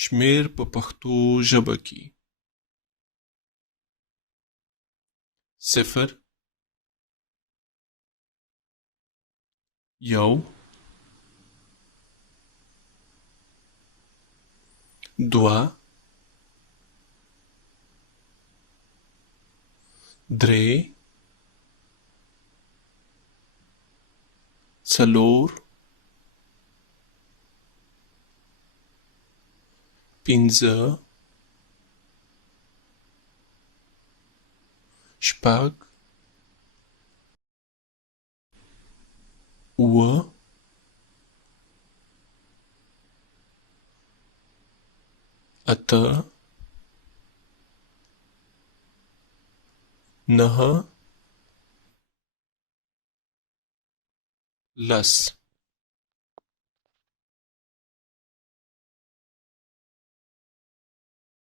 شمېر په پښتو ژبه کې: 0 1 2 3 4 5 6 7 8 9 10